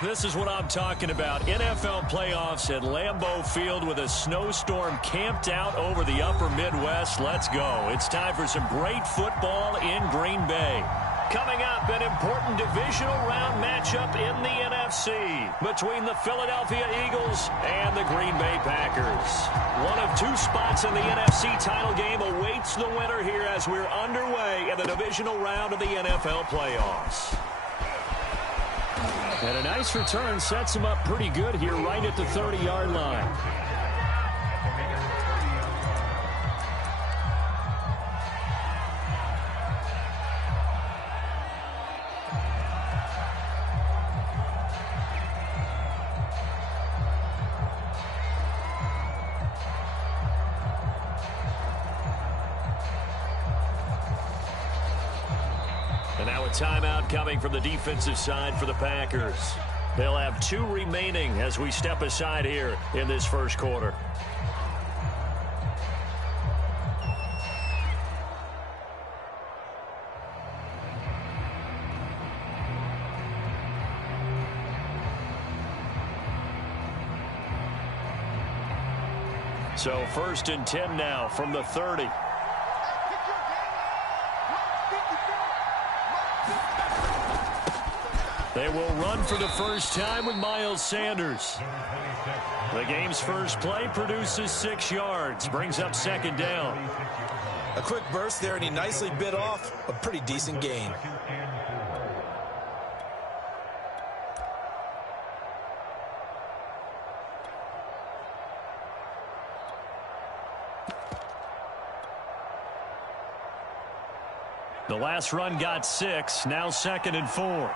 This is what I'm talking about. NFL playoffs at Lambeau Field with a snowstorm camped out over the upper Midwest. Let's go. It's time for some great football in Green Bay. Coming up, an important divisional round matchup in the NFC between the Philadelphia Eagles and the Green Bay Packers. One of two spots in the NFC title game awaits the winner here as we're underway in the divisional round of the NFL playoffs. And a nice return sets him up pretty good here right at the 30-yard line. And now a timeout coming from the defensive side for the Packers. They'll have 2 remaining as we step aside here in this first quarter. So 1st and 10 now from the 30. They will run for the first time with Miles Sanders. The game's first play produces 6 yards, brings up 2nd down. A quick burst there, and he nicely bit off a pretty decent gain. The last run got 6, now 2nd and 4.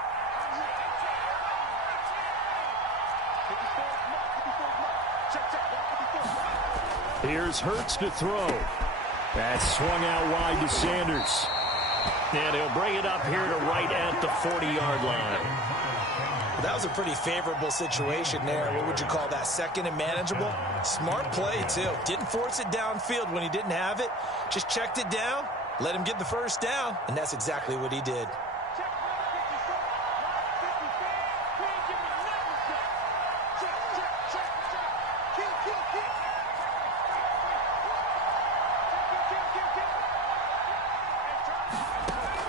Here's Hurts to throw. That's swung out wide to Sanders. And he'll bring it up here to right at the 40-yard line. That was a pretty favorable situation there. What would you call that? 2nd and manageable? Smart play, too. Didn't force it downfield when he didn't have it. Just checked it down, let him get the first down, and that's exactly what he did.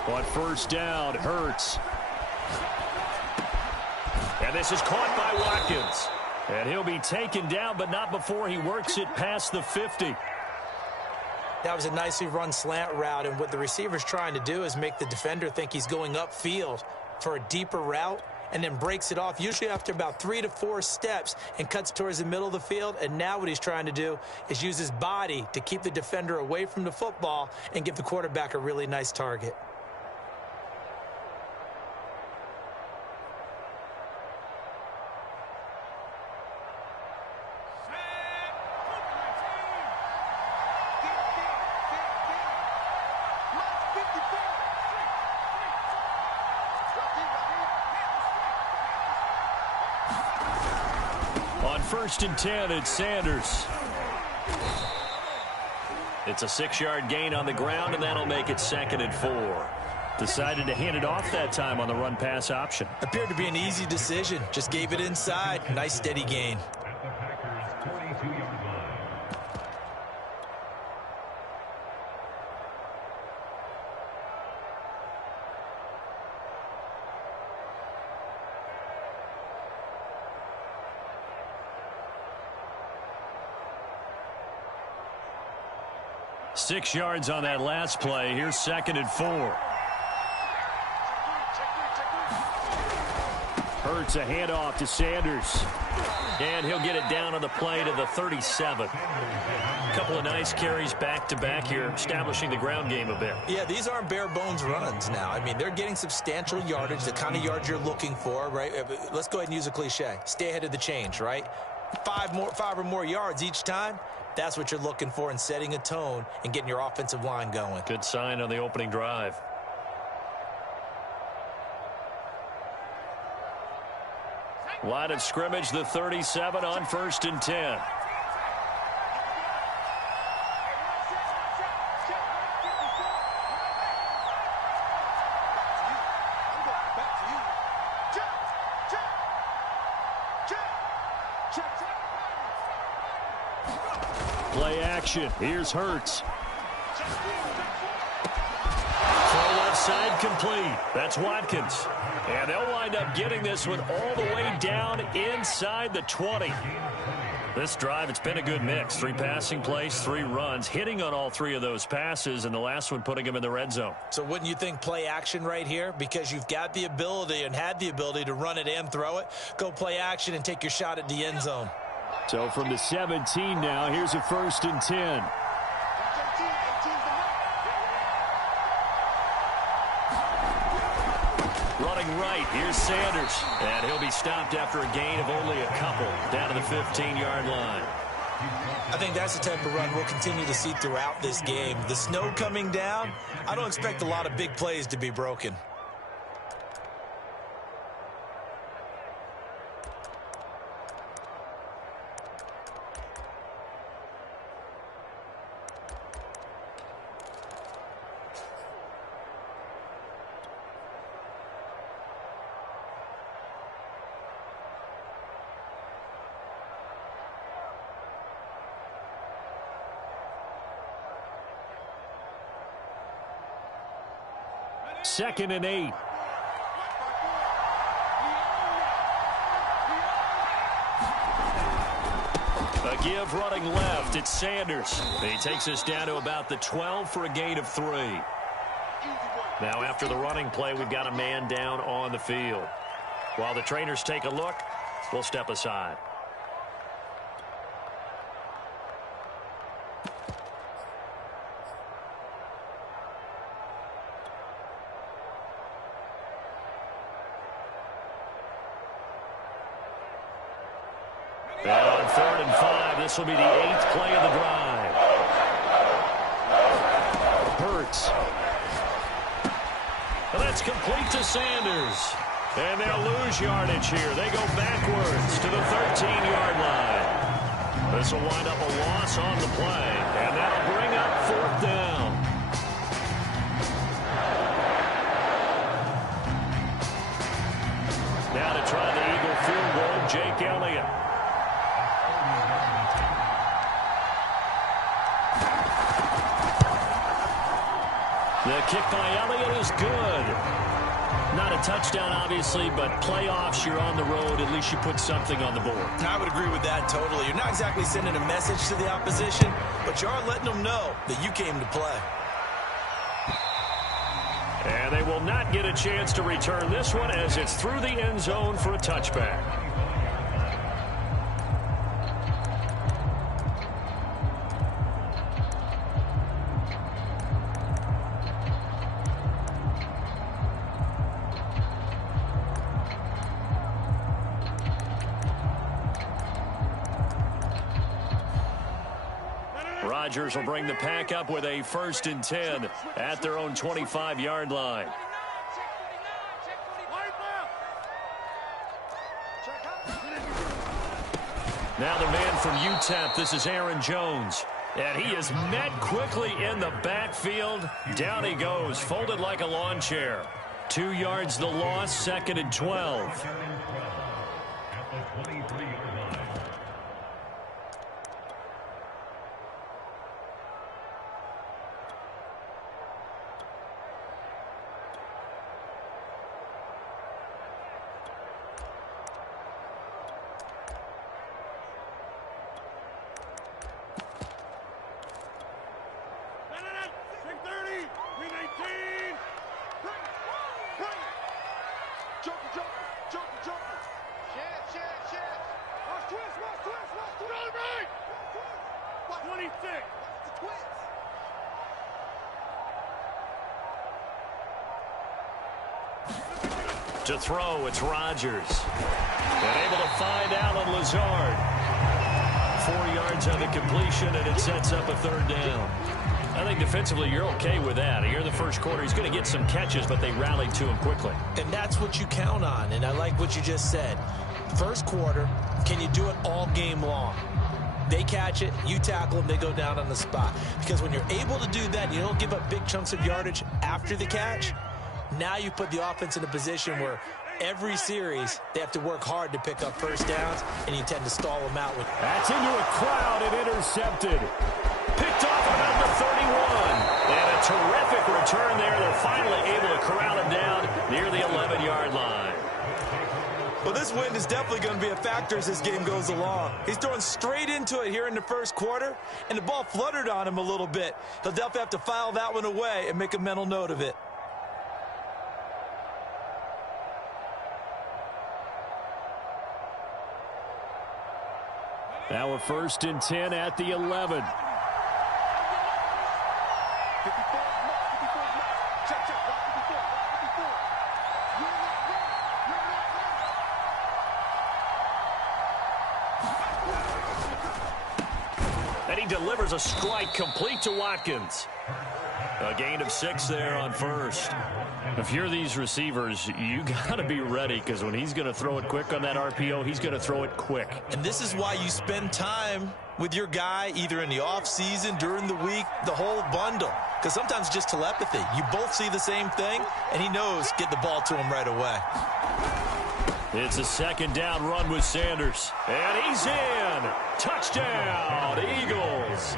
On 1st down, Hurts. And this is caught by Watkins. And he'll be taken down, but not before he works it past the 50. That was a nicely run slant route, and what the receiver's trying to do is make the defender think he's going upfield for a deeper route, and then breaks it off, usually after about 3 to 4 steps, and cuts towards the middle of the field. And now what he's trying to do is use his body to keep the defender away from the football and give the quarterback a really nice target. On 1st and 10, it's Sanders. It's a 6-yard gain on the ground, and that'll make it 2nd and 4. Decided to hand it off that time on the run-pass option. Appeared to be an easy decision. Just gave it inside. Nice, steady gain. Six yards on that last play. Here's 2nd and 4. Hurts a handoff to Sanders. And he'll get it down on the play to the 37. A couple of nice carries back-to-back here, establishing the ground game a bit. Yeah, these aren't bare-bones runs now. I mean, they're getting substantial yardage, the kind of yards you're looking for, right? Let's go ahead and use a cliche. Stay ahead of the change, right? 5 or more yards each time. That's what you're looking for in setting a tone and getting your offensive line going. Good sign on the opening drive. Line of scrimmage, the 37 on 1st and 10. Play action. Here's Hurts. Throw left side complete. That's Watkins. And they'll wind up getting this one all the way down inside the 20. This drive, it's been a good mix. 3 passing plays, 3 runs, hitting on all 3 of those passes, and the last one putting them in the red zone. So wouldn't you think play action right here? Because you've got the ability and had the ability to run it and throw it. Go play action and take your shot at the end zone. So from the 17 now, here's a 1st and 10. Running right, here's Sanders. And he'll be stopped after a gain of only a couple down to the 15-yard line. I think that's the type of run we'll continue to see throughout this game. The snow coming down, I don't expect a lot of big plays to be broken. Second and 8. A give running left. It's Sanders. He takes us down to about the 12 for a gain of 3. Now after the running play, we've got a man down on the field. While the trainers take a look, we'll step aside. And on 3rd and 5, this will be the 8th play of the drive. Hurts. And that's complete to Sanders. And they'll lose yardage here. They go backwards to the 13-yard line. This will wind up a loss on the play. And that'll bring up 4th down. Now to try the Eagle field goal, Jake Elliott. The kick by Elliott is good. Not a touchdown, obviously, but playoffs, you're on the road. At least you put something on the board. I would agree with that totally. You're not exactly sending a message to the opposition, but you are letting them know that you came to play. And they will not get a chance to return this one as it's through the end zone for a touchback. Rodgers will bring the pack up with a 1st and 10 at their own 25-yard line. Now the man from UTEP, this is Aaron Jones. And he is met quickly in the backfield. Down he goes, folded like a lawn chair. 2 yards the loss, 2nd and 12. To throw, it's Rodgers. And able to find Allen Lazard. 4 yards on the completion, and it sets up a 3rd down. I think defensively you're okay with that. Here in the first quarter, he's going to get some catches, but they rallied to him quickly. And that's what you count on, and I like what you just said. First quarter, can you do it all game long? They catch it, you tackle them, they go down on the spot. Because when you're able to do that, you don't give up big chunks of yardage after the catch. Now you put the offense in a position where Every series, they have to work hard to pick up first downs, and you tend to stall them out. That's into a crowd and intercepted. Picked off at about the 31. And a terrific return there. They're finally able to corral him down near the 11-yard line. Well, this wind is definitely going to be a factor as this game goes along. He's throwing straight into it here in the first quarter, and the ball fluttered on him a little bit. He'll definitely have to file that one away and make a mental note of it. Now we're 1st and 10 at the 11. And he delivers a strike complete to Watkins. A gain of 6 there on first. If you're these receivers, you got to be ready, because when he's going to throw it quick on that RPO, he's going to throw it quick. And this is why you spend time with your guy either in the offseason, during the week, the whole bundle. Because sometimes it's just telepathy. You both see the same thing, and he knows get the ball to him right away. It's a 2nd down run with Sanders. And he's in. Touchdown, Eagles.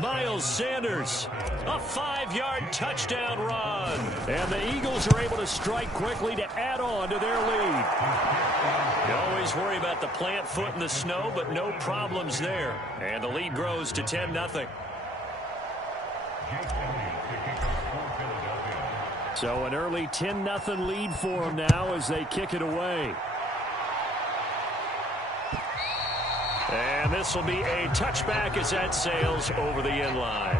Miles Sanders, a 5-yard touchdown run. And the Eagles are able to strike quickly to add on to their lead. You always worry about the plant foot in the snow, but no problems there. And the lead grows to 10-0. So an early 10-0 lead for them now as they kick it away. And this will be a touchback as that sails over the end line.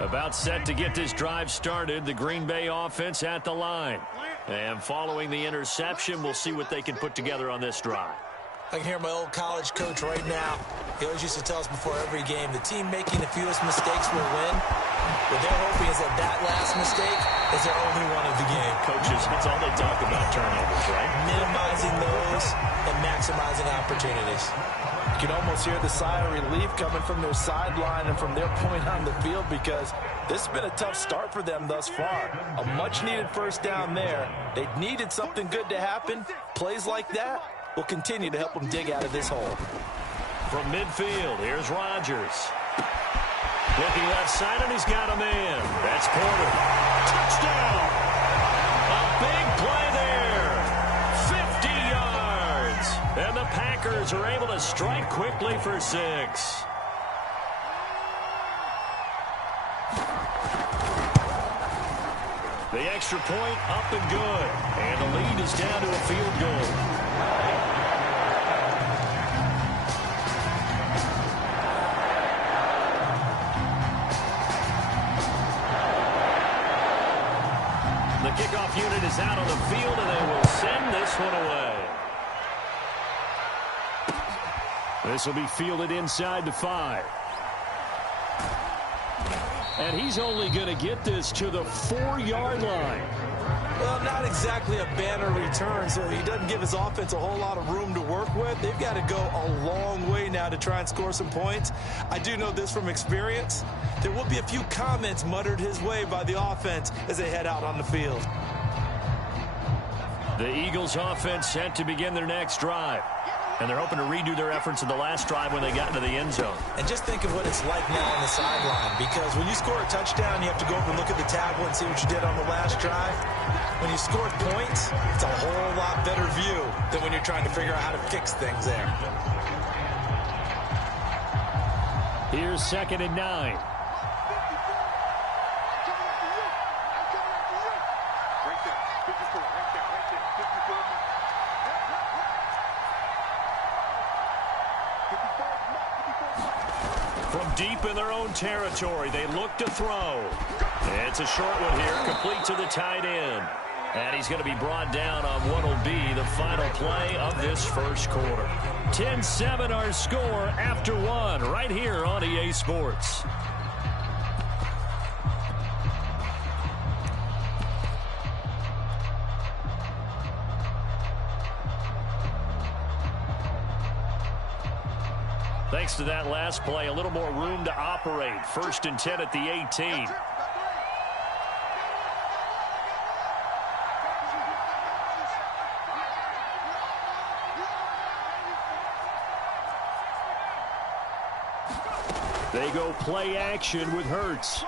About set to get this drive started, the Green Bay offense at the line. And following the interception, we'll see what they can put together on this drive. I can hear my old college coach right now. He always used to tell us before every game, the team making the fewest mistakes will win. What they're hoping is that last mistake is their only one of the game. Coaches, it's all they talk about, turnovers, right? Minimizing those and maximizing opportunities. You can almost hear the sigh of relief coming from their sideline and from their point on the field, because this has been a tough start for them thus far. A much-needed first down there. They needed something good to happen. Plays like that will continue to help them dig out of this hole. From midfield, here's Rodgers. Looking left side, and he's got a man. That's Porter. Touchdown! A big play there. 50 yards. And the Packers are able to strike quickly for 6. The extra point up and good. And the lead is down to a field goal. The kickoff unit is out on the field, and they will send this one away. This will be fielded inside the 5. And he's only going to get this to the 4-yard line. Well, not exactly a banner return, so he doesn't give his offense a whole lot of room to work with. They've got to go a long way now to try and score some points. I do know this from experience. There will be a few comments muttered his way by the offense as they head out on the field. The Eagles offense set to begin their next drive. And they're hoping to redo their efforts in the last drive when they got into the end zone. And just think of what it's like now on the sideline, because when you score a touchdown, you have to go over and look at the tablet and see what you did on the last drive. When you score points, it's a whole lot better view than when you're trying to figure out how to fix things there. Here's 2nd and 9. From deep in their own territory, they look to throw. It's a short one here, complete to the tight end. And he's going to be brought down on what will be the final play of this first quarter. 10-7 our score after 1 right here on EA Sports. Thanks to that last play, a little more room to operate. 1st and 10 at the 18. They go play action with Hurts.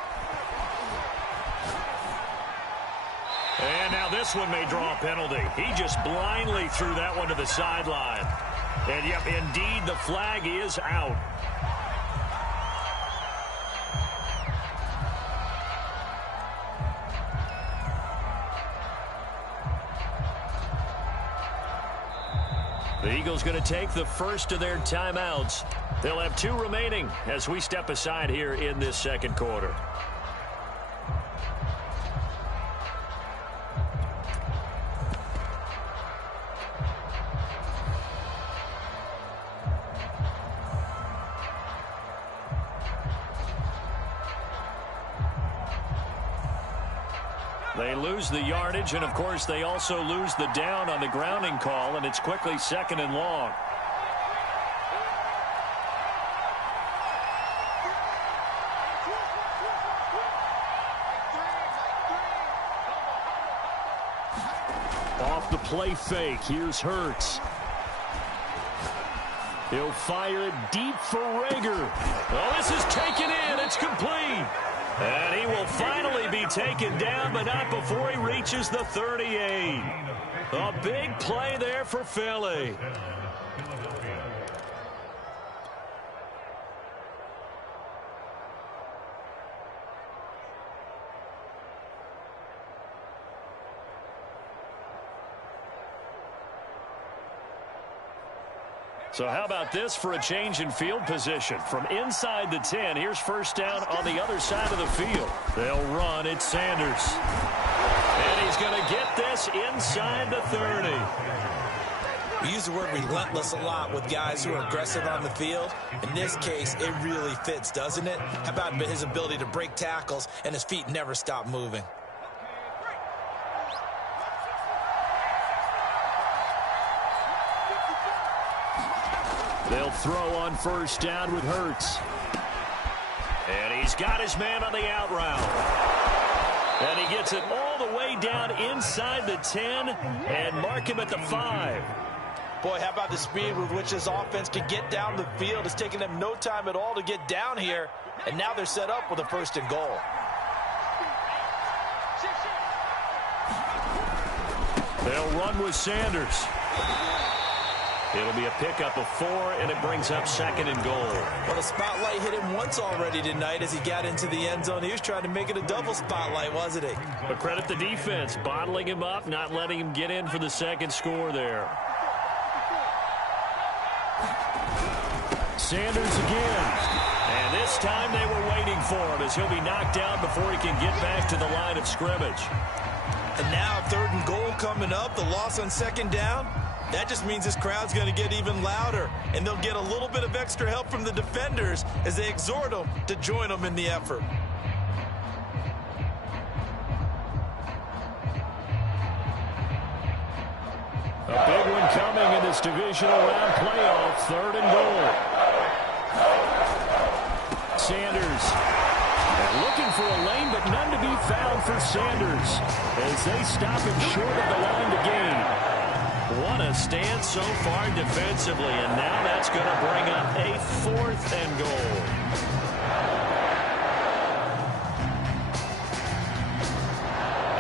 And now this one may draw a penalty. He just blindly threw that one to the sideline. And, yep, indeed, the flag is out. The Eagles going to take the first of their timeouts. They'll have 2 remaining as we step aside here in this second quarter. They lose the yardage, and, of course, they also lose the down on the grounding call, and it's quickly 2nd and long. Off the play fake, here's Hurts. He'll fire it deep for Rager. Oh, this is taken in. It's complete. And he will finally be taken down, but not before he reaches the 38. A big play there for Philly. So how about this for a change in field position? From inside the 10, here's 1st down on the other side of the field. They'll run. It's Sanders. And he's going to get this inside the 30. We use the word relentless a lot with guys who are aggressive on the field. In this case, it really fits, doesn't it? How about his ability to break tackles and his feet never stop moving? They'll throw on 1st down with Hurts. And he's got his man on the out route. And he gets it all the way down inside the 10 and mark him at the 5. Boy, how about the speed with which this offense can get down the field? It's taken them no time at all to get down here. And now they're set up with a 1st and goal. They'll run with Sanders. It'll be a pickup of 4, and it brings up 2nd and goal. Well, the spotlight hit him once already tonight as he got into the end zone. He was trying to make it a double spotlight, wasn't he? But credit the defense, bottling him up, not letting him get in for the 2nd score there. Sanders again. And this time they were waiting for him as he'll be knocked down before he can get back to the line of scrimmage. And now 3rd and goal coming up, the loss on 2nd down. That just means this crowd's going to get even louder, and they'll get a little bit of extra help from the defenders as they exhort them to join them in the effort. A big one coming in this divisional round playoff, 3rd and goal. Sanders looking for a lane, but none to be found for Sanders as they stop him short of the line to gain. What a stand so far defensively, and now that's going to bring up a 4th and goal.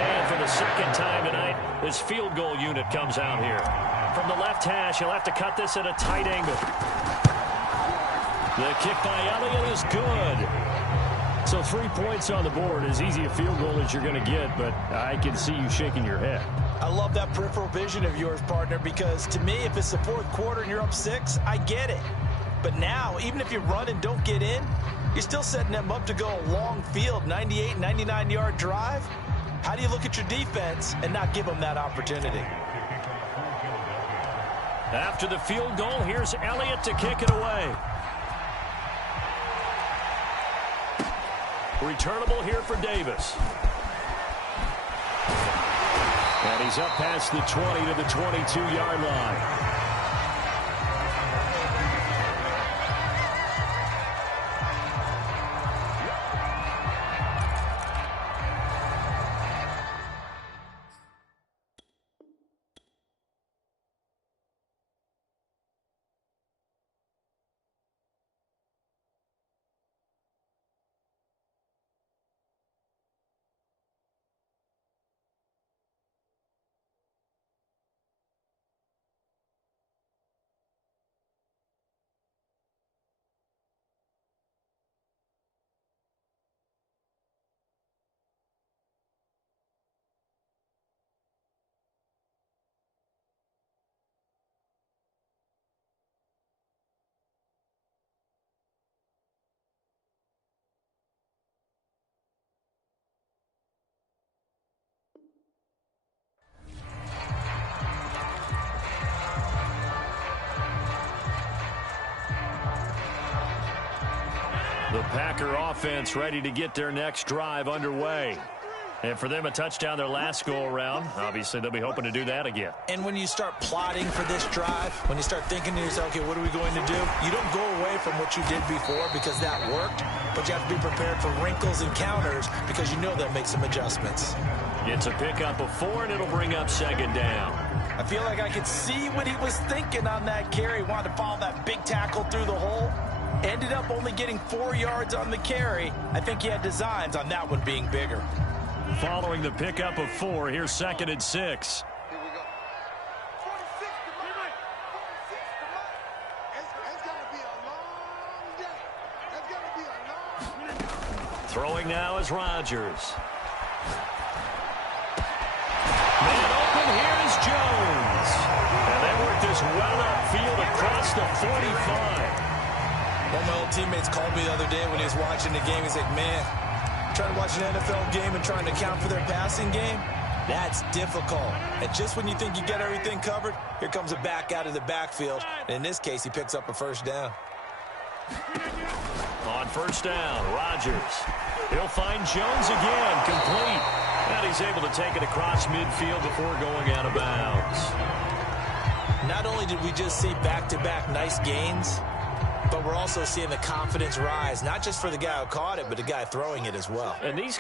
And for the 2nd time tonight, this field goal unit comes out here. From the left hash, he'll have to cut this at a tight angle. The kick by Elliott is good. So 3 points on the board, as easy a field goal as you're going to get, but I can see you shaking your head. I love that peripheral vision of yours, partner, because to me, if it's the 4th quarter and you're up 6, I get it. But now, even if you run and don't get in, you're still setting them up to go a long field, 98, 99-yard drive. How do you look at your defense and not give them that opportunity? After the field goal, here's Elliott to kick it away. Returnable here for Davis. And he's up past the 20 to the 22-yard line. The Packer offense ready to get their next drive underway. And for them, a touchdown their last go-around. Obviously, they'll be hoping to do that again. And when you start plotting for this drive, when you start thinking to yourself, okay, what are we going to do? You don't go away from what you did before because that worked, but you have to be prepared for wrinkles and counters because you know they'll make some adjustments. It's a pickup of 4, and it'll bring up second down. I feel like I could see what he was thinking on that carry. Wanted to follow that big tackle through the hole. Ended up only getting 4 yards on the carry. I think he had designs on that one being bigger. Following the pickup of 4, here's 2nd and 6. Here we go. 46 to Mike. 46 to Mike. It's going to be a long day. It's going to be a long day. Throwing now is Rodgers. Man open, here is Jones. And they work this well upfield across the 45. One of my old teammates called me the other day when he was watching the game. He's like, man, trying to watch an NFL game and trying to account for their passing game, that's difficult. And just when you think you get everything covered, here comes a back out of the backfield. And in this case, he picks up a first down. On first down, Rodgers. He'll find Jones again, complete. And he's able to take it across midfield before going out of bounds. Not only did we just see back-to-back nice gains, but we're also seeing the confidence rise, not just for the guy who caught it, but the guy throwing it as well. And these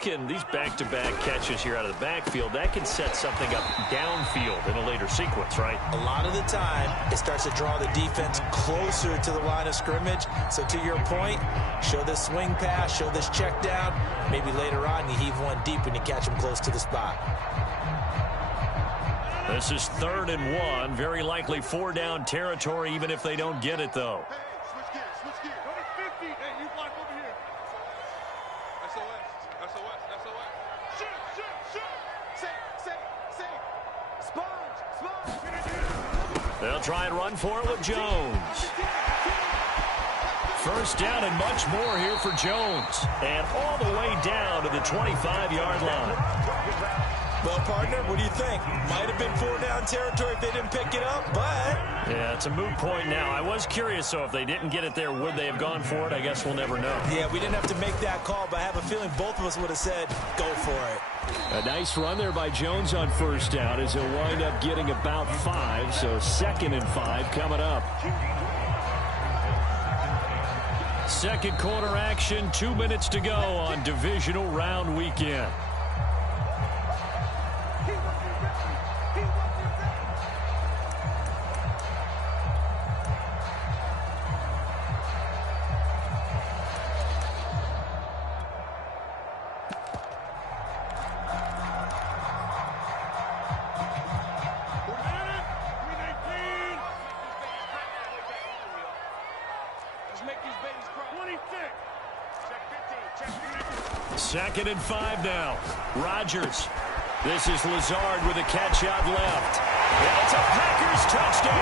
back-to-back catches here out of the backfield, that can set something up downfield in a later sequence, right? A lot of the time, it starts to draw the defense closer to the line of scrimmage. So to your point, show this swing pass, show this check down. Maybe later on, you heave one deep when you catch him close to the spot. This is 3rd and 1. Very likely 4-down territory, even if they don't get it, though. Switch gears. Go to 50. Hey, you block over here. SOS. Shoot. Safe. Sponge. They'll try and run for it with Jones. First down and much more here for Jones. And all the way down to the 25-yard line. Well, partner, what do you think? Might have been 4-down territory if they didn't pick it up, but... Yeah, it's a moot point now. I was curious, so if they didn't get it there, would they have gone for it? I guess we'll never know. Yeah, we didn't have to make that call, but I have a feeling both of us would have said, go for it. A nice run there by Jones on first down as he'll wind up getting about 5, so 2nd and 5 coming up. Second quarter action, 2 minutes to go on divisional round weekend. Second and 5 now. Rodgers. This is Lazard with a catch out left. And it's a Packers touchdown.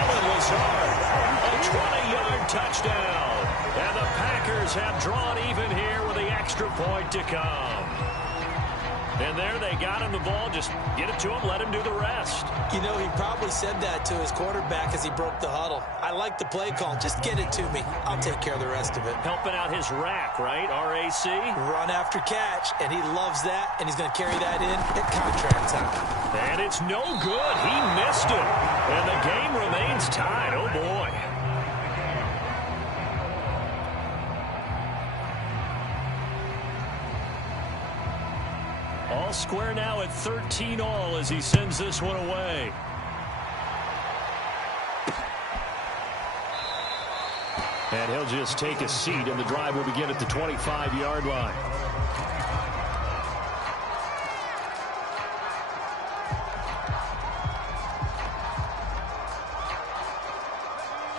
Alan Lazard, a 20-yard touchdown. And the Packers have drawn even here with the extra point to come. And there they got him the ball. Just get it to him, let him do the rest. You know, he probably said that to his quarterback as he broke the huddle. I like the play call. Just get it to me. I'll take care of the rest of it. Helping out his rack, right? RAC. Run after catch, and he loves that, and he's going to carry that in at contract time. And it's no good. He missed it. And the game remains tied. Oh, boy. All square now at 13-all as he sends this one away. And he'll just take a seat, and the drive will begin at the 25-yard line.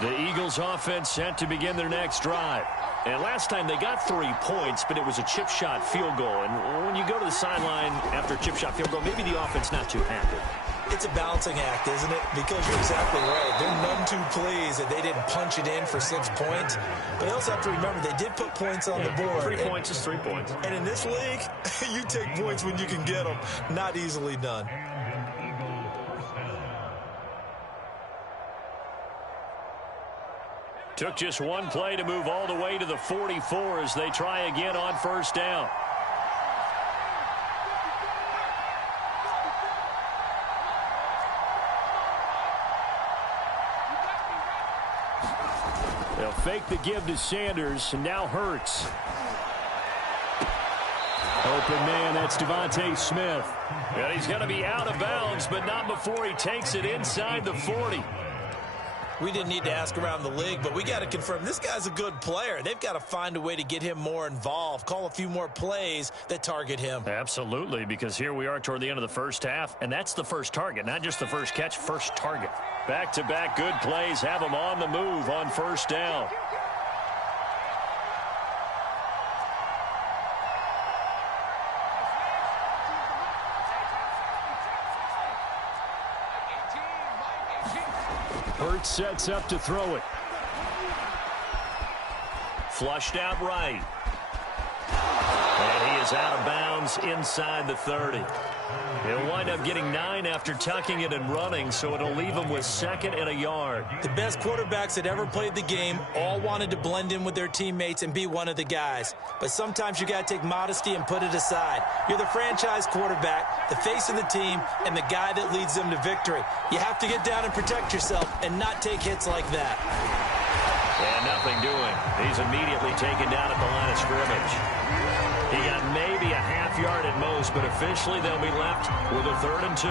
The Eagles offense set to begin their next drive. And last time they got 3 points, but it was a chip shot field goal. And when you go to the sideline after a chip shot field goal, maybe the offense not too happy. It's a balancing act, isn't it? Because you're exactly right. They're none too pleased that they didn't punch it in for 6 points. But they also have to remember they did put points on the board. 3 points is 3 points. And in this league, you take points when you can get them. Not easily done. Took just one play to move all the way to the 44 as they try again on first down. They'll fake the give to Sanders, and now Hurts. Open man, that's Devontae Smith. And he's going to be out of bounds, but not before he takes it inside the 40. We didn't need to ask around the league, but we got to confirm this guy's a good player. They've got to find a way to get him more involved, call a few more plays that target him. Absolutely, because here we are toward the end of the first half, and that's the first target, not just the first catch, first target. Back-to-back good plays have him on the move on first down. Hurts sets up to throw it. Flushed out right. And he is out of bounds inside the 30. He'll wind up getting 9 after tucking it and running, so it'll leave him with 2nd and a yard. The best quarterbacks that ever played the game all wanted to blend in with their teammates and be one of the guys. But sometimes you got to take modesty and put it aside. You're the franchise quarterback, the face of the team, and the guy that leads them to victory. You have to get down and protect yourself and not take hits like that. And nothing doing. He's immediately taken down at the line of scrimmage. He got maybe a half yard at most, but officially they'll be left with a 3rd and 2.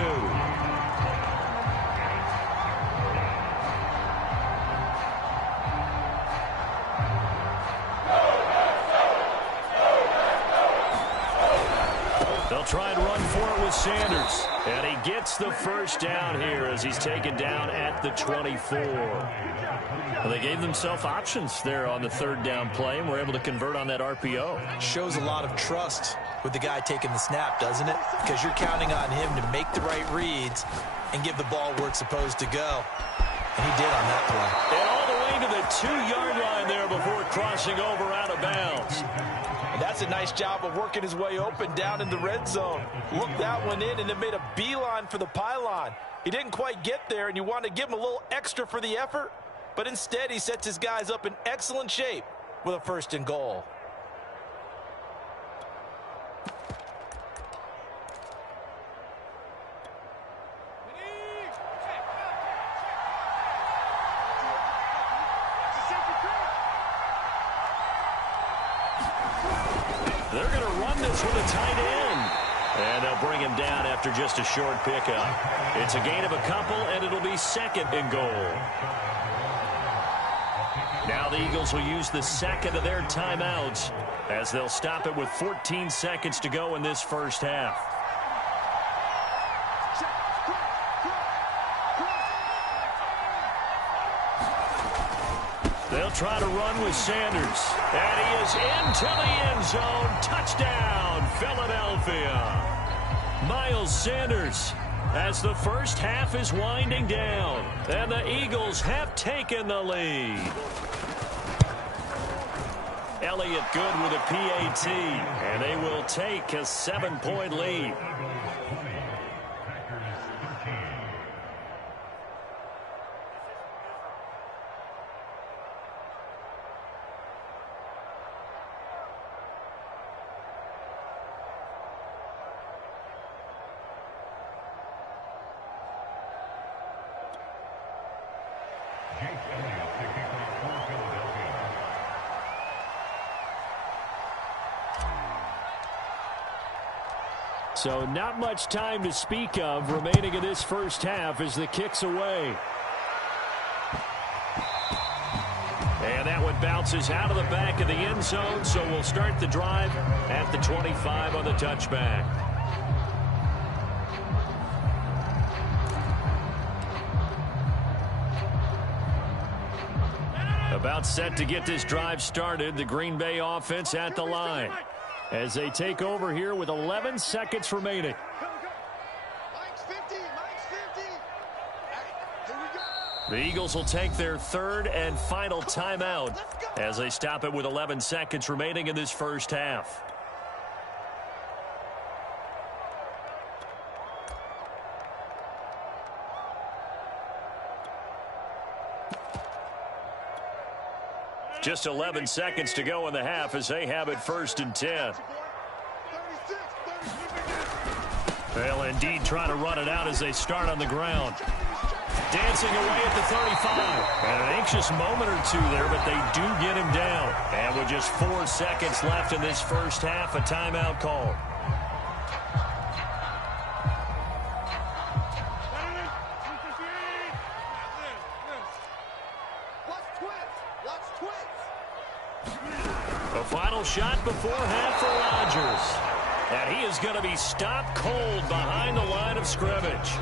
They'll try and run for it with Sanders. And he gets the first down here as he's taken down at the 24. Well, they gave themselves options there on the 3rd down play and were able to convert on that RPO. Shows a lot of trust with the guy taking the snap, doesn't it? Because you're counting on him to make the right reads and give the ball where it's supposed to go. And he did on that play. And all the way to the 2-yard line there before crossing over out of bounds. And that's a nice job of working his way open down in the red zone. Looked that one in and then made a beeline for the pylon. He didn't quite get there, and you want to give him a little extra for the effort. But instead, he sets his guys up in excellent shape with a 1st and goal. They're going to run this with a tight end. And they'll bring him down after just a short pickup. It's a gain of a couple, and it'll be 2nd and goal. Now the Eagles will use the 2nd of their timeouts as they'll stop it with 14 seconds to go in this first half. They'll try to run with Sanders. And he is into the end zone. Touchdown, Philadelphia. Miles Sanders as the first half is winding down. And the Eagles have taken the lead. Elliott good with a PAT. And they will take a 7-point lead. So not much time to speak of remaining in this first half as the kick's away. And that one bounces out of the back of the end zone, so we'll start the drive at the 25 on the touchback. About set to get this drive started, the Green Bay offense at the line as they take over here with 11 seconds remaining. The Eagles will take their 3rd and final timeout as they stop it with 11 seconds remaining in this first half. Just 11 seconds to go in the half as they have it 1st and 10. They'll indeed try to run it out as they start on the ground. Dancing away at the 35. And an anxious moment or two there, but they do get him down. And with just 4 seconds left in this first half, a timeout call. A final shot before half for Rodgers. And he is going to be stopped cold behind the line of scrimmage.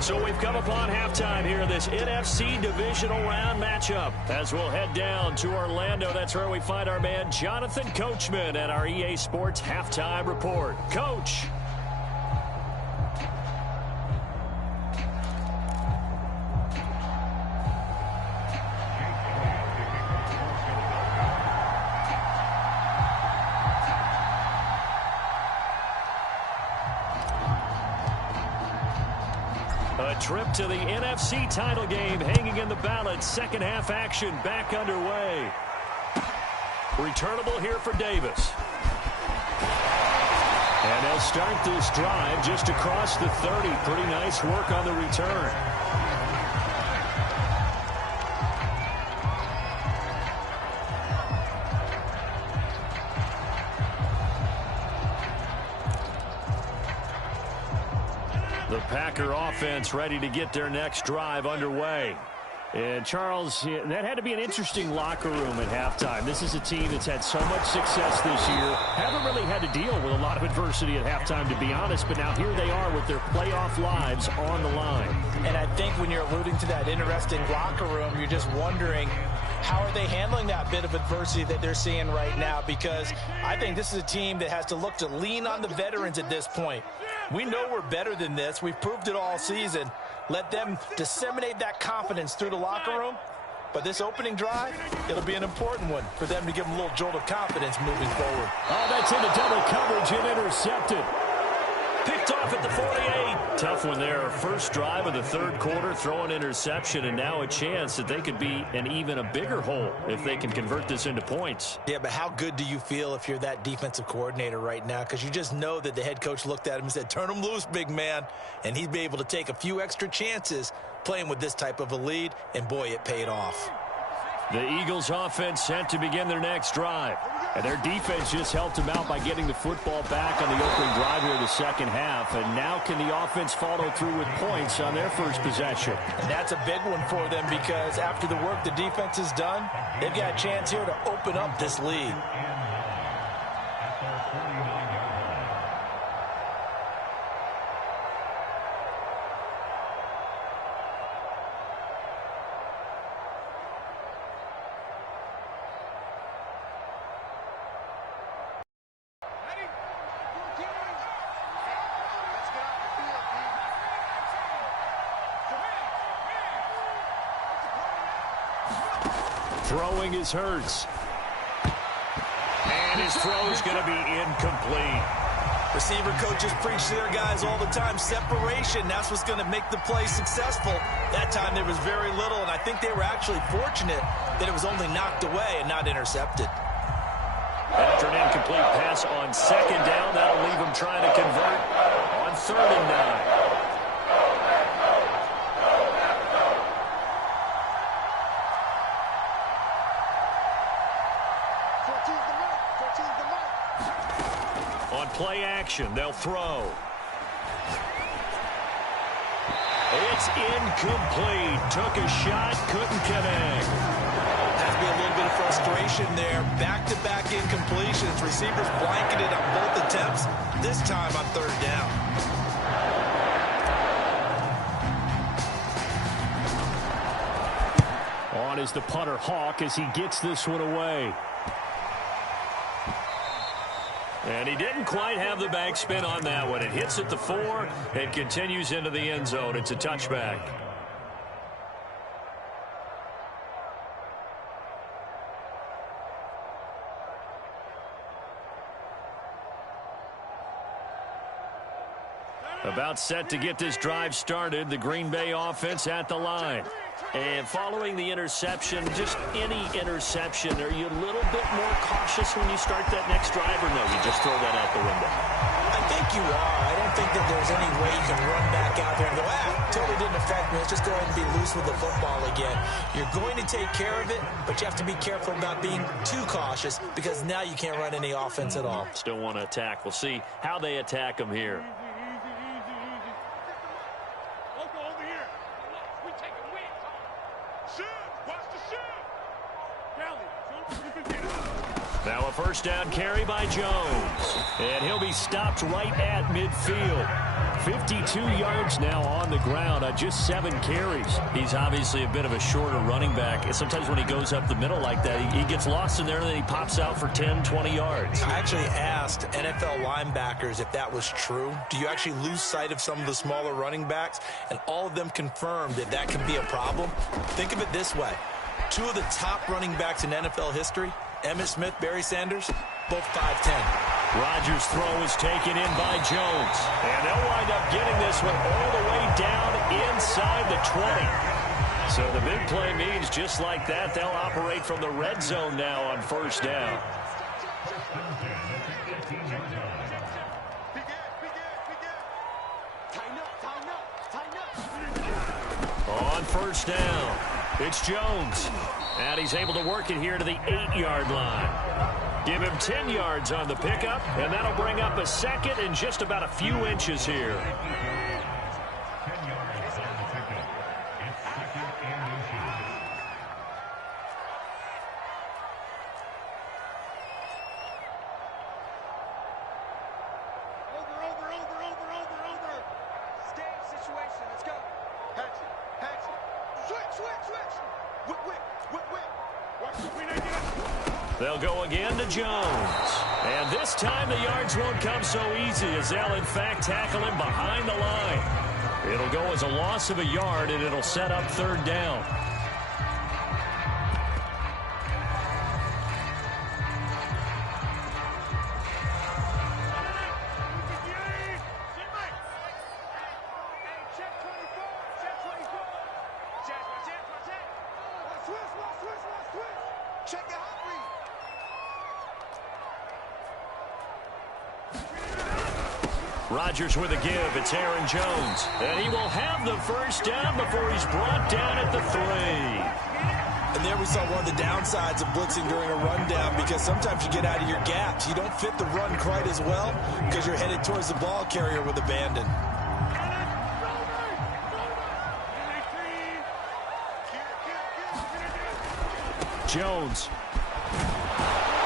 So we've come upon halftime here in this NFC divisional round matchup. As we'll head down to Orlando, that's where we find our man Jonathan Coachman at our EA Sports Halftime Report. Coach. Trip to the NFC title game hanging in the balance. Second half action back underway. Returnable here for Davis. And they'll start this drive just across the 30. Pretty nice work on the return. The Packer offense ready to get their next drive underway. And, Charles, that had to be an interesting locker room at halftime. This is a team that's had so much success this year. Haven't really had to deal with a lot of adversity at halftime, to be honest. But now here they are with their playoff lives on the line. And I think when you're alluding to that interesting locker room, you're just wondering, how are they handling that bit of adversity that they're seeing right now? Because I think this is a team that has to look to lean on the veterans at this point. We know we're better than this. We've proved it all season. Let them disseminate that confidence through the locker room. But this opening drive, it'll be an important one for them to give them a little jolt of confidence moving forward. Oh, that's into double coverage and intercepted. Picked off at the 48. Tough one there. First drive of the third quarter, throw an interception, and now a chance that they could be in even a bigger hole if they can convert this into points. Yeah, but how good do you feel if you're that defensive coordinator right now? Because you just know that the head coach looked at him and said, turn him loose, big man. And he'd be able to take a few extra chances playing with this type of a lead, and boy, it paid off. The Eagles offense set to begin their next drive. And their defense just helped them out by getting the football back on the opening drive here in the second half. And now can the offense follow through with points on their first possession? And that's a big one for them because after the work the defense has done, they've got a chance here to open up this lead. Throwing is Hurts. And his throw is going to be incomplete. Receiver coaches preach to their guys all the time. Separation, that's what's going to make the play successful. That time there was very little, and I think they were actually fortunate that it was only knocked away and not intercepted. After an incomplete pass on second down, that'll leave them trying to convert on 3rd and 9. Play action. They'll throw. It's incomplete. Took a shot. Couldn't connect. Has to be a little bit of frustration there. Back-to-back incompletions. Receivers blanketed on both attempts. This time on 3rd down. On is the punter Hawk as he gets this one away. And he didn't quite have the backspin on that one. It hits at the 4 and continues into the end zone. It's a touchback. About set to get this drive started. The Green Bay offense at the line. And following the interception, just any interception, are you a little bit more cautious when you start that next drive, or no, you just throw that out the window? I think you are. I don't think that there's any way you can run back out there and go, totally didn't affect me. Let's just go ahead and be loose with the football again. You're going to take care of it, but you have to be careful about being too cautious because now you can't run any offense at all. Still want to attack. We'll see how they attack them here. Now a first down carry by Jones. And he'll be stopped right at midfield. 52 yards now on the ground on just 7 carries. He's obviously a bit of a shorter running back. And sometimes when he goes up the middle like that, he gets lost in there and then he pops out for 10, 20 yards. I actually asked NFL linebackers if that was true. Do you actually lose sight of some of the smaller running backs? And all of them confirmed that that can be a problem. Think of it this way. 2 of the top running backs in NFL history, Emmitt Smith, Barry Sanders, both 5'10". Rodgers' throw is taken in by Jones. And they'll wind up getting this one all the way down inside the 20. So the big play means just like that, they'll operate from the red zone now on first down. On first down, it's Jones. And he's able to work it here to the 8-yard line. Give him 10 yards on the pickup, and that'll bring up a second and just about a few inches here. They'll go again to Jones. And this time the yards won't come so easy as they'll, in fact, tackle him behind the line. It'll go as a loss of a yard, and it'll set up third down. Rodgers with a give. It's Aaron Jones. And he will have the first down before he's brought down at the 3. And there we saw one of the downsides of blitzing during a rundown because sometimes you get out of your gaps. You don't fit the run quite as well because you're headed towards the ball carrier with abandon. Jones.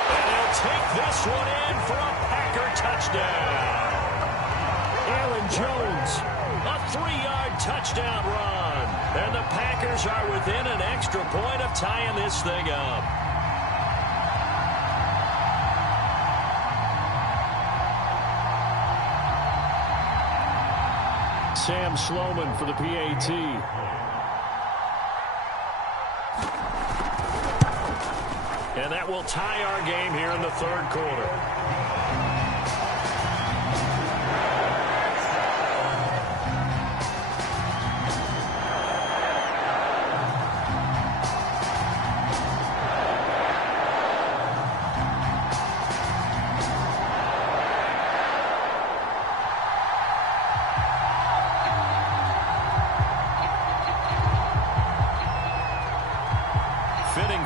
And he'll take this one in for a Packer touchdown. Aaron Jones, a 3-yard touchdown run. And the Packers are within an extra point of tying this thing up. Sam Sloman for the PAT. And that will tie our game here in the third quarter.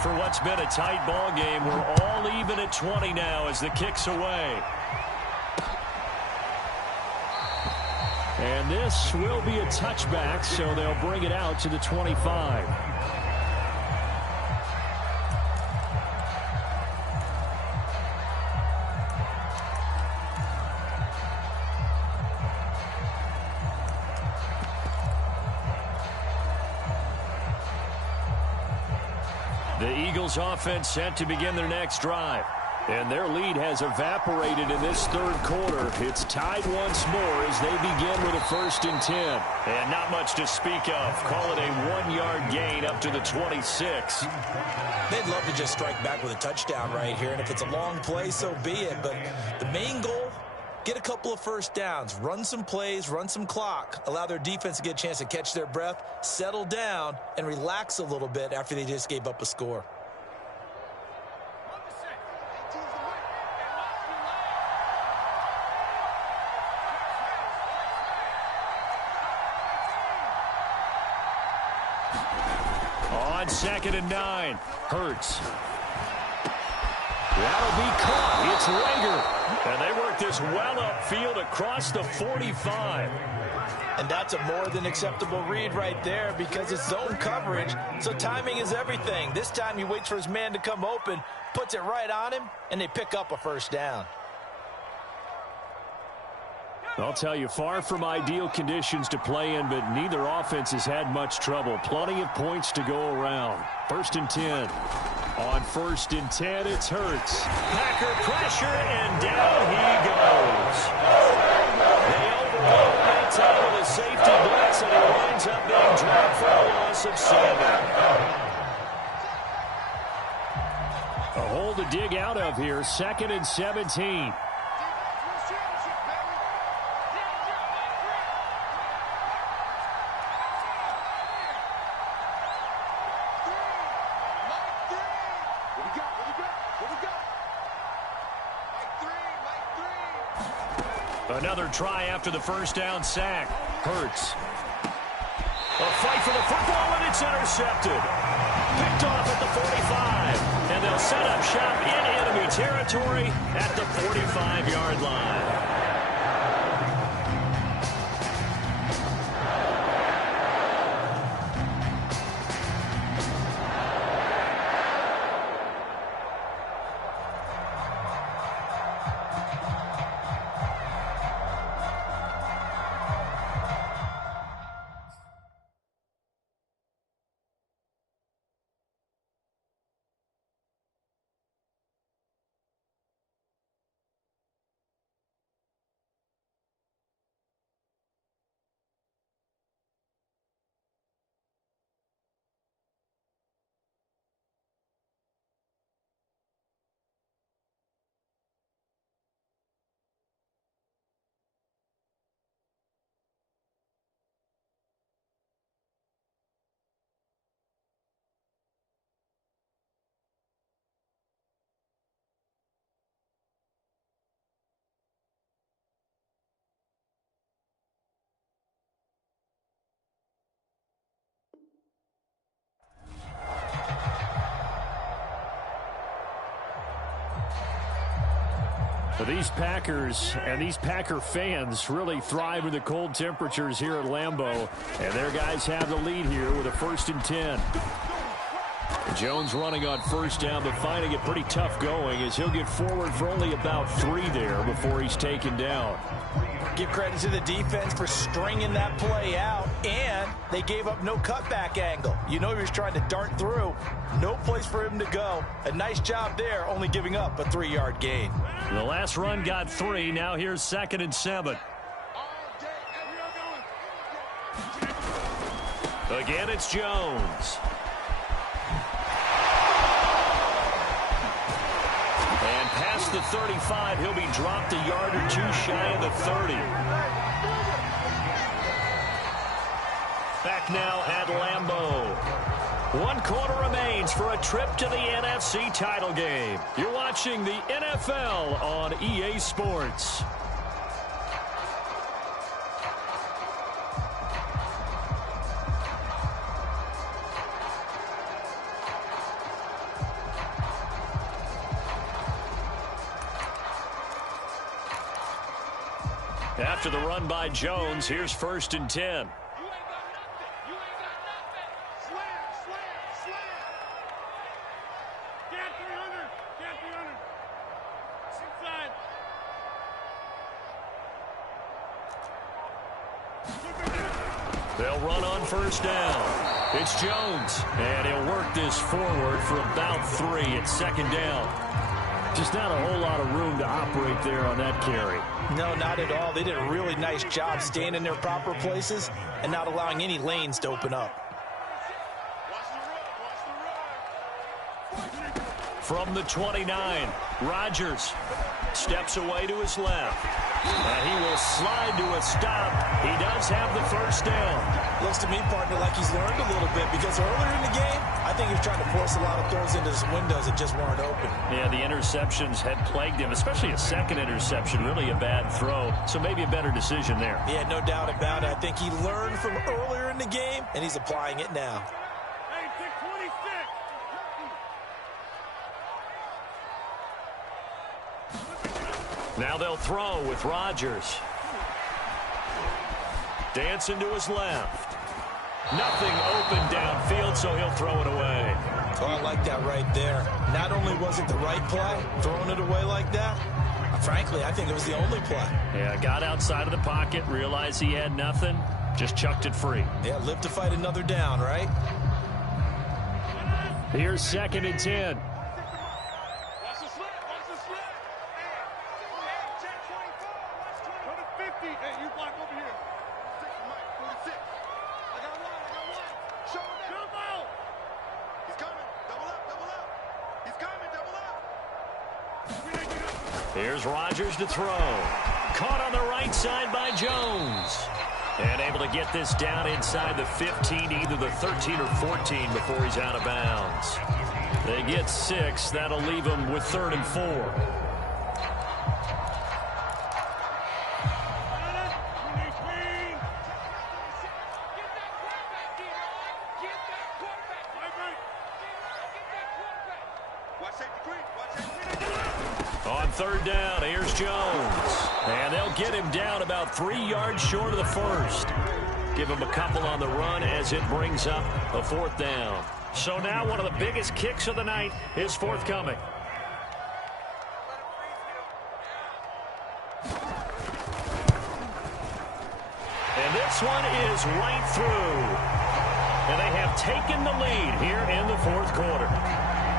For what's been a tight ball game, we're all even at 20 now as the kick's away. And this will be a touchback, so they'll bring it out to the 25. The Eagles offense set to begin their next drive. And their lead has evaporated in this third quarter. It's tied once more as they begin with a 1st and 10. And not much to speak of. Call it a 1-yard gain up to the 26. They'd love to just strike back with a touchdown right here. And if it's a long play, so be it. But the main goal Get a couple of first downs, run some plays, run some clock, allow their defense to get a chance to catch their breath, settle down, and relax a little bit after they just gave up a score. On 2nd and 9, Hurts. That'll be caught. It's Rager. And they work this well upfield across the 45. And that's a more than acceptable read right there because it's zone coverage, so timing is everything. This time he waits for his man to come open, puts it right on him, and they pick up a first down. I'll tell you, far from ideal conditions to play in, but neither offense has had much trouble. Plenty of points to go around. 1st and 10. On 1st and 10, it's Hurts. Packer pressure, and down he goes. They overload that time with a safety blitz, and he winds up being dropped for a loss of 7. A hole to dig out of here. 2nd and 17. Another try after the first down sack. Hurts. A fight for the football, and it's intercepted. Picked off at the 45. And they'll set up shop in enemy territory at the 45-yard line. These Packers and these Packer fans really thrive in the cold temperatures here at Lambeau. And their guys have the lead here with a 1st and 10. Jones running on first down, but finding it pretty tough going as he'll get forward for only about 3 there before he's taken down. Give credit to the defense for stringing that play out, and they gave up no cutback angle. You know he was trying to dart through. No place for him to go. A nice job there, only giving up a 3-yard gain. The last run got 3. Now here's 2nd and 7. Again, it's Jones. And past the 35, he'll be dropped a yard or 2 shy of the 30. Back now at Lambeau. 1 quarter remains for a trip to the NFC title game. You're watching the NFL on EA Sports. After the run by Jones, here's 1st and 10. They'll run on first down. It's Jones, and he'll work this forward for about 3 at 2nd down. Just not a whole lot of room to operate there on that carry. No, not at all. They did a really nice job staying in their proper places and not allowing any lanes to open up. From the 29, Rodgers steps away to his left. And he will slide to a stop. He does have the first down. Looks to me, partner, like he's learned a little bit because earlier in the game, I think he was trying to force a lot of throws into his windows that just weren't open. Yeah, the interceptions had plagued him, especially a second interception, really a bad throw. So maybe a better decision there. Yeah, no doubt about it. I think he learned from earlier in the game, and he's applying it now. Hey, 626. Now they'll throw with Rodgers. Dancing to his left. Nothing open downfield, so he'll throw it away. Oh, I like that right there. Not only was it the right play, throwing it away like that, frankly, I think it was the only play. Yeah, got outside of the pocket, realized he had nothing, just chucked it free. Yeah, live to fight another down, right? Here's 2nd and 10. Watch the slip. Watch the slip. Hey, check 24. Watch 20. Go to 50. Hey, you block over here. 6, Mike. 46. I got one. Show him that. Jump out. He's coming. Double up. Double up. He's coming. Double up. Here's Rodgers to throw. Caught on the right side by Jones. And able to get this down inside the 15, either the 13 or 14 before he's out of bounds. They get 6. That'll leave them with 3rd and 4. On 3rd down, here's Jones. And they'll get him down about 3 yards short of the first. Give him a couple on the run as it brings up a 4th down. So now one of the biggest kicks of the night is forthcoming. And this one is right through. And they have taken the lead here in the 4th quarter.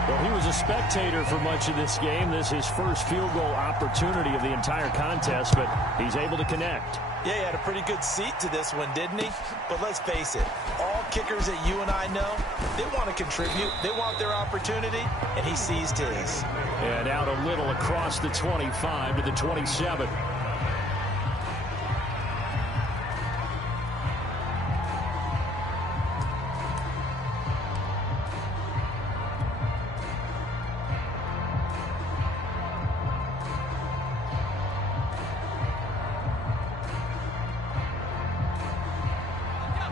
Well, he was a spectator for much of this game. This is his first field goal opportunity of the entire contest, but he's able to connect. Yeah, he had a pretty good seat to this one, didn't he? But let's face it, all kickers that you and I know, they want to contribute. They want their opportunity, and he seized his. And out a little across the 25 to the 27.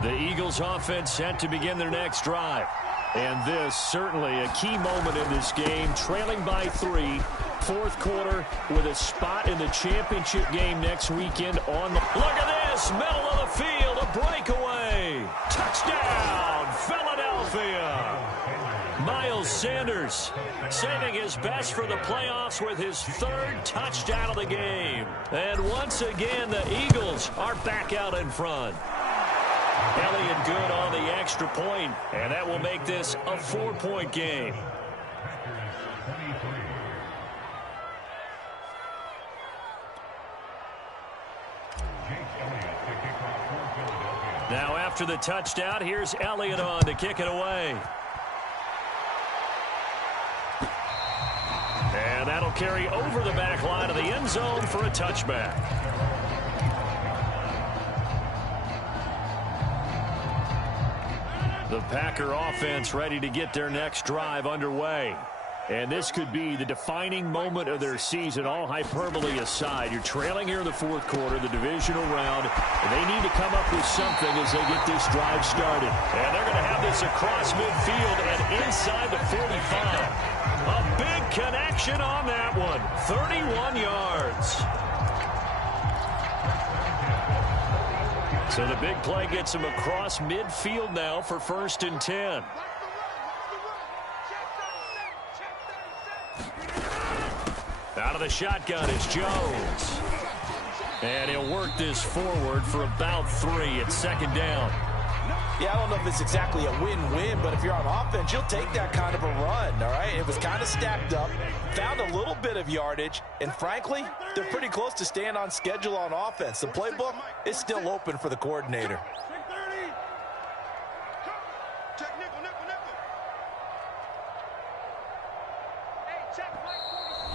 The Eagles offense set to begin their next drive. And this certainly a key moment in this game, trailing by 3, 4th quarter with a spot in the championship game next weekend on the... Look at this, middle of the field, a breakaway. Touchdown, Philadelphia. Miles Sanders saving his best for the playoffs with his 3rd touchdown of the game. And once again, the Eagles are back out in front. Elliott good on the extra point, and that will make this a 4-point game. Now after the touchdown, here's Elliott on to kick it away. And that'll carry over the back line of the end zone for a touchback. The Packer offense ready to get their next drive underway. And this could be the defining moment of their season, all hyperbole aside. You're trailing here in the 4th quarter, the divisional round. And they need to come up with something as they get this drive started. And they're going to have this across midfield and inside the 45. A big connection on that one. 31 yards. So the big play gets him across midfield now for 1st and 10. Out of the shotgun is Jones. And he'll work this forward for about 3 at 2nd down. Yeah, I don't know if it's exactly a win-win, but if you're on offense, you'll take that kind of a run, all right? It was kind of stacked up, found a little bit of yardage, and frankly, they're pretty close to staying on schedule on offense. The playbook is still open for the coordinator. Check nickel, nickel, nickel.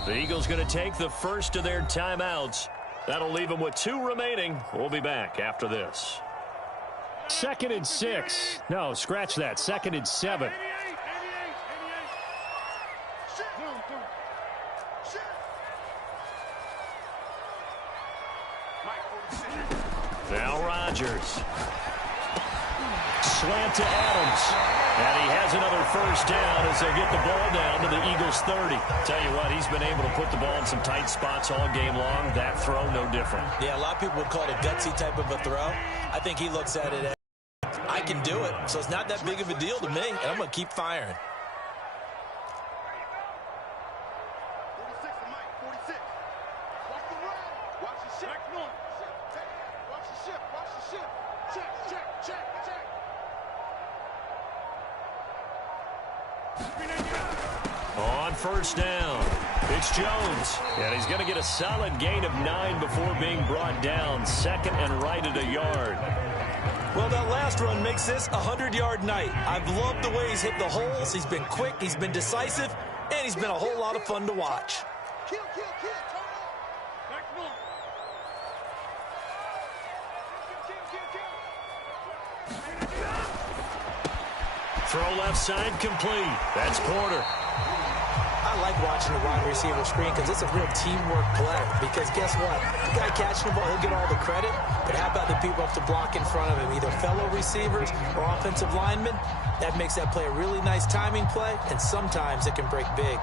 The Eagles going to take the first of their timeouts. That'll leave them with 2 remaining. We'll be back after this. 2nd and 6. No, scratch that. 2nd and 7. Now Rodgers. Slant to Adams. And he has another first down as they get the ball down to the Eagles 30. Tell you what, he's been able to put the ball in some tight spots all game long. That throw, no different. Yeah, a lot of people would call it a gutsy type of a throw. I think he looks at it as, I can do it, so it's not that big of a deal to me, and I'm going to keep firing. 46 to Mike, 46. Watch the run. Watch the shift. Watch the shift. Watch the shift. Check. On first down, it's Jones. And he's going to get a solid gain of 9 before being brought down. 2nd and right at a yard. Well, that last run makes this a 100-yard night. I've loved the way he's hit the holes. He's been quick, he's been decisive, and he's been a whole lot of fun to watch. Kill. Turn up. Back north. Throw left side complete. That's Porter. I like watching the wide receiver screen because it's a real teamwork play. Because guess what? The guy catching the ball, he'll get all the credit. But how about the people have to block in front of him, either fellow receivers or offensive linemen? That makes that play a really nice timing play, and sometimes it can break big.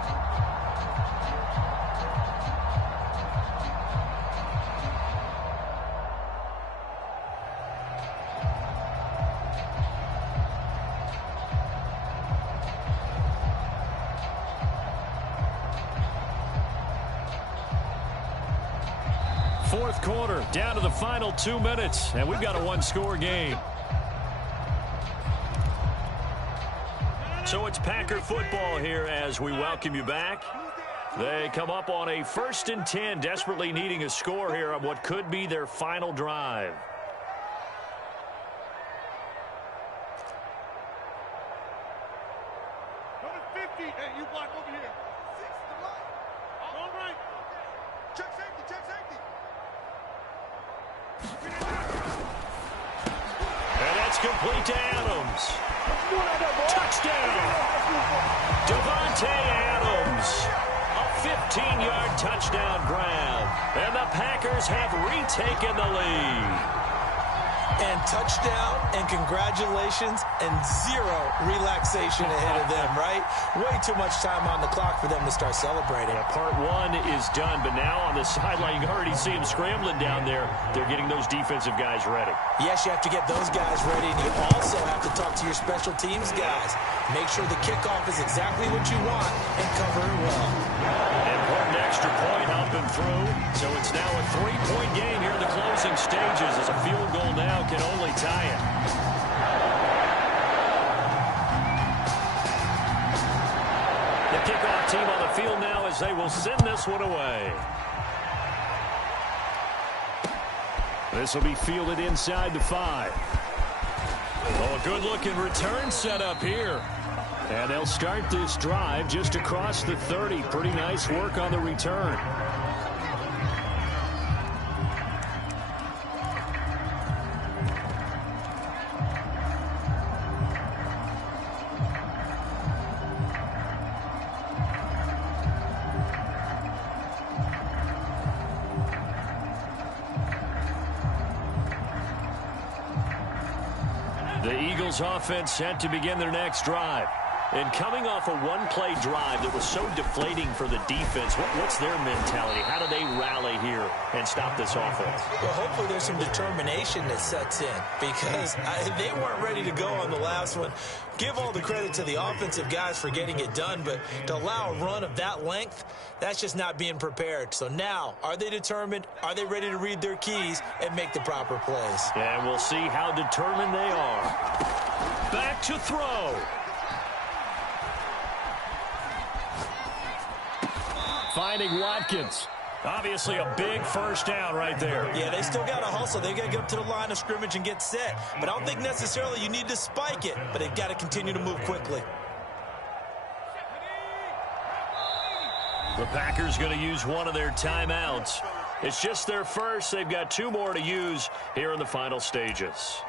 Fourth quarter, down to the final 2 minutes, and we've got a 1-score game. So it's Packer football here as we welcome you back. They come up on a 1st and 10, desperately needing a score here on what could be their final drive. Number 50. Hey, you block over here. 6 to right. All right. Check safety. And that's complete to Adams. Touchdown. Devontae Adams. A 15-yard touchdown grab. And the Packers have retaken the lead. And touchdown, and congratulations, and 0 relaxation ahead of them, right? Way too much time on the clock for them to start celebrating. Yeah, part 1 is done, but now on the sideline, you already see him scrambling down there. They're getting those defensive guys ready. Yes, you have to get those guys ready, and you also have to talk to your special teams guys. Make sure the kickoff is exactly what you want and cover it well. Important extra point helping through. So it's now a 3-point game here in the closing stages as a field goal now can only tie it. The kickoff team on the field now as they will send this one away. This will be fielded inside the 5. Oh, a good-looking return set up here. And they'll start this drive just across the 30. Pretty nice work on the return. The Eagles offense set to begin their next drive. And coming off a one-play drive that was so deflating for the defense, what's their mentality? How do they rally here and stop this offense? Well, hopefully there's some determination that sets in because they weren't ready to go on the last one. Give all the credit to the offensive guys for getting it done, but to allow a run of that length, that's just not being prepared. So now, are they determined? Are they ready to read their keys and make the proper plays? And we'll see how determined they are. Back to throw. Finding Watkins. Obviously a big first down right there. Yeah, they still got to hustle. They got to get up to the line of scrimmage and get set. But I don't think necessarily you need to spike it, but they've got to continue to move quickly. The Packers going to use one of their timeouts. It's just their first. They've got 2 more to use here in the final stages.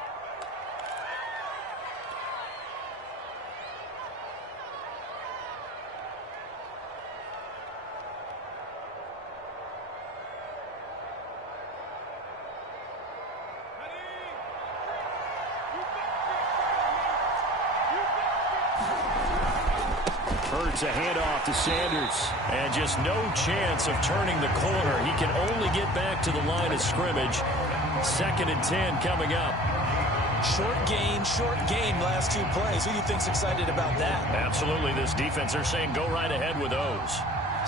Hurts a handoff to Sanders. And just no chance of turning the corner. He can only get back to the line of scrimmage. 2nd and 10 coming up. Short gain, last 2 plays. Who do you think's excited about that? Absolutely. This defense, they're saying go right ahead with those.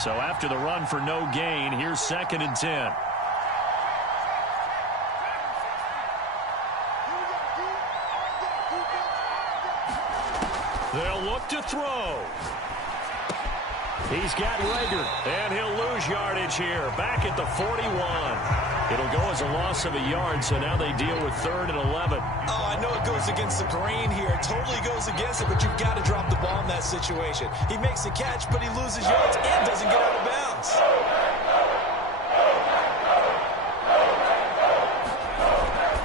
So after the run for no gain, here's 2nd and 10. They'll look to throw. He's got Rager. And he'll lose yardage here. Back at the 41. It'll go as a loss of a yard, so now they deal with 3rd and 11. Oh, I know it goes against the grain here. It totally goes against it, but you've got to drop the ball in that situation. He makes the catch, but he loses yards and doesn't get out of bounds.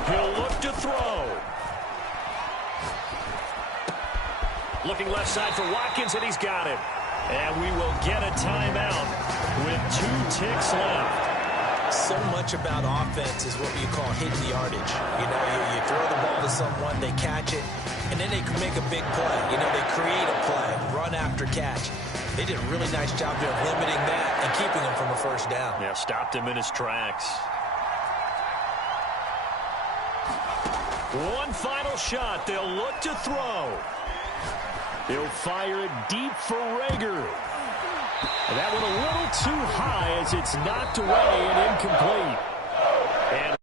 He'll look to throw. Looking left side for Watkins, and he's got it. And we will get a timeout with 2 ticks left. So much about offense is what you call hidden yardage. You know, you throw the ball to someone, they catch it, and then they can make a big play. You know, they create a play, run after catch. They did a really nice job of limiting that and keeping him from a first down. Yeah, stopped him in his tracks. One final shot. They'll look to throw. He'll fire it deep for Rager. And that one a little too high as it's knocked away and incomplete. And